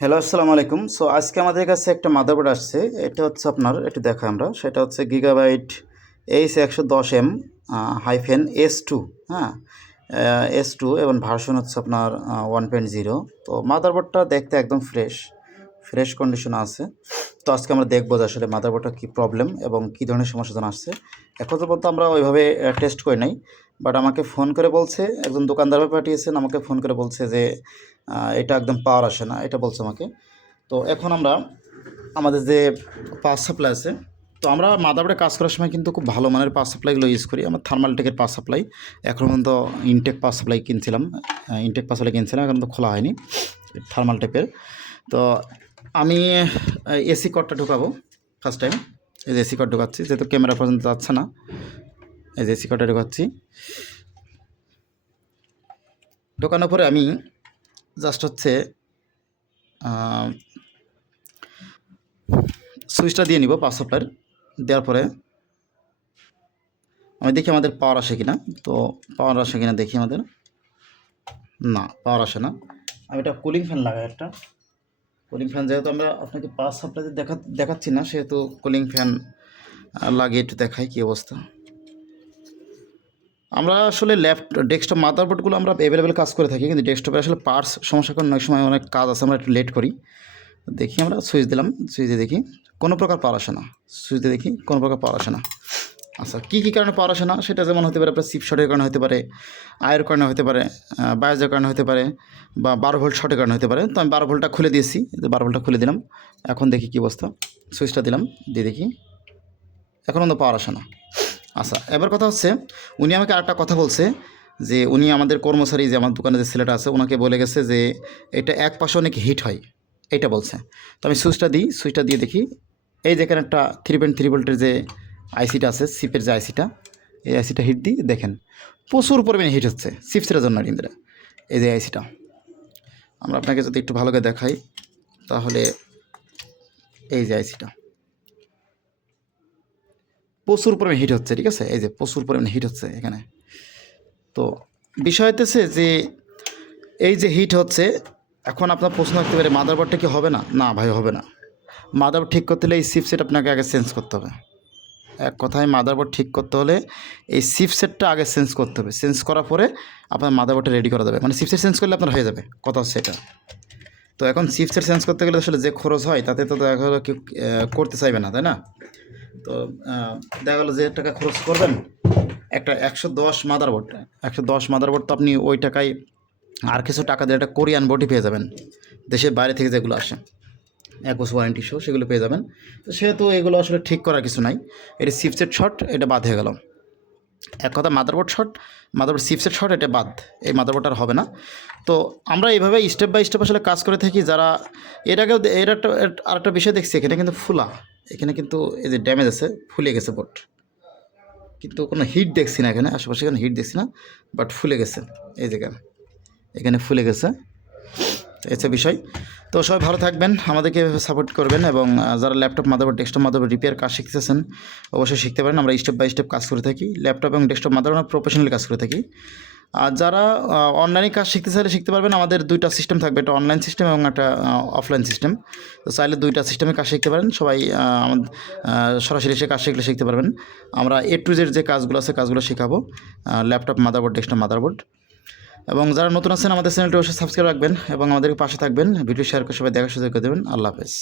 Hello, আসসালামু আলাইকুম। So আজকে আমাদের কাছে একটা মাদারবোর্ড আসছে। এটা হচ্ছে আপনার একটু দেখাই আমরা। সেটা হচ্ছে গিগাবাইট H110M -S2, হ্যাঁ? S2 এবং ভার্সন হচ্ছে আপনার 1.0। তো মাদারবোর্ডটা দেখতে একদম ফ্রেশ কন্ডিশনে আছে। তো আজকে আমরা দেখবো যে আসলে মাদারবোর্ডটা কী প্রবলেম এবং কী ধরনের সমস্যা যেন আসছে। এখন পর্যন্ত আমরা ওইভাবে টেস্ট করি নাই। বাট আমাকে ফোন করে বলছে, একজন দোকানদার পাঠিয়েছেন, আমাকে ফোন করে বলছে যে এটা একদম পাওয়ার আসে না, এটা বলছে আমাকে। তো এখন আমরা আমাদের যে পাওয়ার সাপ্লাই আছে, তো আমরা মাদারবোর্ডে কাজ করার সময় কিন্তু খুব ভালো মানের পাওয়ার সাপ্লাইগুলো ইউজ করি। আমরা থার্মালটেকের পাওয়ার সাপ্লাই, এখন পর্যন্ত ইনটেক পাওয়ার সাপ্লাই কিনছিলাম, এখন তো খোলা হয়নি থার্মালটেকের। তো আমি এসি কর্ডটা ঢোকাবো ফার্স্ট টাইম। এই যে এসি কর্ড ঢোকাচ্ছি, যেহেতু ক্যামেরা পর্যন্ত যাচ্ছে না, এই যে এসি কর্ডটা ঢোকাচ্ছি। ঢোকানোর পরে আমি জাস্ট হচ্ছে সুইচটা দিয়ে নিব পাওয়ার সাপ্লাইয়ের। দেওয়ার পরে আমি দেখি আমাদের পাওয়ার আসে কিনা। তো পাওয়ার আসে কিনা দেখি আমাদের, না পাওয়ার আসে না। আমি এটা কুলিং ফ্যান লাগাই, একটা কুলিং ফ্যান, যেহেতু আমরা আপনাকে পাওয়ার সাপ্লাইতে দেখাচ্ছি না, সেহেতু কুলিং ফ্যান লাগিয়ে একটু দেখাই কী অবস্থা। আমরা আসলে ডেস্কটপ মাদারবোর্ডগুলো আমরা অ্যাভেলেবেল কাজ করে থাকি, কিন্তু ডেস্কটপে আসলে পার্টস সমস্যার কারণে অনেক সময় অনেক কাজ আছে, আমরা একটু লেট করি। দেখি আমরা সুইচ দিলাম, সুইচে দেখি কোনো প্রকার পাওয়ার আসে না, সুইচে দেখি কোনো প্রকার পাওয়ার আসে না। আচ্ছা, কী কারণে পাওয়ার আসে না সেটা যেমন হতে পারে আপনার চিপ শর্টের কারণে হতে পারে, আয়ের কারণে হতে পারে, বায়াজের কারণে হতে পারে, বা 12 ভোল্ট শর্টের কারণে হতে পারে। তো আমি 12 ভোল্টটা খুলে দিয়েছি, 12 ভোল্টটা খুলে দিলাম। এখন দেখি কী অবস্থা, সুইচটা দিলাম, দিয়ে দেখি এখন তো পাওয়ার আসে না। আচ্ছা, এবার কথা হচ্ছে, উনি আমাকে আরেকটা কথা বলছে যে উনি আমাদের কর্মচারী, যে আমার দোকানে যে ছেলেটা আছে, ওনাকে বলে গেছে যে এটা এক পাশে অনেক হিট হয়, এইটা বলছে। তো আমি সুইচটা দিই, সুইচটা দিয়ে দেখি এই যেখানে একটা 3.3 ভোল্টের যে আইসিটা আছে, চিপের যে আইসিটা, এই আইসিটা হিট দিই, দেখেন প্রচুর পরিমাণে হিট হচ্ছে চিপসের জন্য। ইন্দিরা, এই যে আইসিটা আমরা আপনাকে যদি একটু ভালো করে দেখাই, তাহলে এই যে আইসিটা প্রচুর পরিমাণে হিট হচ্ছে, ঠিক আছে? এই যে প্রচুর পরিমাণে হিট হচ্ছে এখানে। তো বিষয় হতেছে যে এই যে হিট হচ্ছে, এখন আপনার প্রশ্ন থাকতে পারে মাদারবোর্ডটা কি হবে না? না ভাই, হবে না। মাদারবোর্ড ঠিক করতে হলে এই চিপসেট আপনাকে আগে চেঞ্জ করতে হবে। এক কথায় মাদারবোর্ড ঠিক করতে হলে এই চিপসেটটা আগে চেঞ্জ করতে হবে। চেঞ্জ করার পরে আপনার মাদারবোর্ডটা রেডি করা যাবে, মানে চিপসেট চেঞ্জ করলে আপনার হয়ে যাবে, কথা হচ্ছে এটা। তো এখন চিপসেট চেঞ্জ করতে গেলে আসলে যে খরচ হয়, তাতে তো দেখা গেলো কেউ করতে চাইবে না, তাই না? তো দেখা গেলো যে টাকা খরচ করবেন একটা 110 মাদারবোর্ড, তো আপনি ওই টাকায় আর কিছু টাকা দিয়ে একটা কোরিয়ান বডি পেয়ে যাবেন, দেশের বাইরে থেকে যেগুলো আসে 1 বছর ওয়ারেন্টি সহ, সেগুলো পেয়ে যাবেন। তো সেহেতু এগুলো আসলে ঠিক করার কিছু নাই। এটা চিপসেট শর্ট, এটা বাদ হয়ে গেল। এক কথা মাদারবোর্ড চিপসেট শর্ট, এটা বাদ, এই মাদারবোর্ড আর হবে না। তো আমরা এইভাবে স্টেপ বাই স্টেপ আসলে কাজ করে থাকি। যারা এর আগেও এর আরেকটা বিষয় দেখছি, এখানে কিন্তু এখানে কিন্তু এই যে ড্যামেজ আছে, ফুলে গেছে বোর্ড, কিন্তু কোনো হিট দেখছি না এখানে, আশেপাশে এখানে হিট দেখছি না, বাট ফুলে গেছে, এই জায়গায় এখানে ফুলে গেছে, এসে বিষয়। তো সবাই ভালো থাকবেন, আমাদেরকে সাপোর্ট করবেন, এবং যারা laptop motherboard, desktop motherboard repair কাজ শিখতেছেন, অবশ্যই শিখতে পারেন। আমরা স্টেপ বাই স্টেপ কাজ করে থাকি, ল্যাপটপ এবং ডেস্কটপ মাদারবোর্ড প্রফেশনালি কাজ করে থাকি। আর যারা অনলাইনে কাজ শিখতে চাইলে শিখতে পারবেন। আমাদের 2টা সিস্টেম থাকবে, একটা অনলাইন সিস্টেম এবং একটা অফলাইন সিস্টেম। তো চাইলে 2টা সিস্টেমে কাজ শিখতে পারেন। সবাই আমাদের সরাসরি এসে কাজ শিখলে শিখতে পারবেন। আমরা A to Z যে কাজগুলো আছে, কাজগুলো শেখাবো, ল্যাপটপ মাদারবোর্ড, ডেস্কটপ মাদারবোর্ড। এবং যারা নতুন আছেন, আমাদের চ্যানেলটি অবশ্যই সাবস্ক্রাইব রাখবেন এবং আমাদের পাশে থাকবেন। ভিডিও শেয়ার করে সবাই দেখার সুযোগ করে দেবেন। আল্লাহ হাফেজ।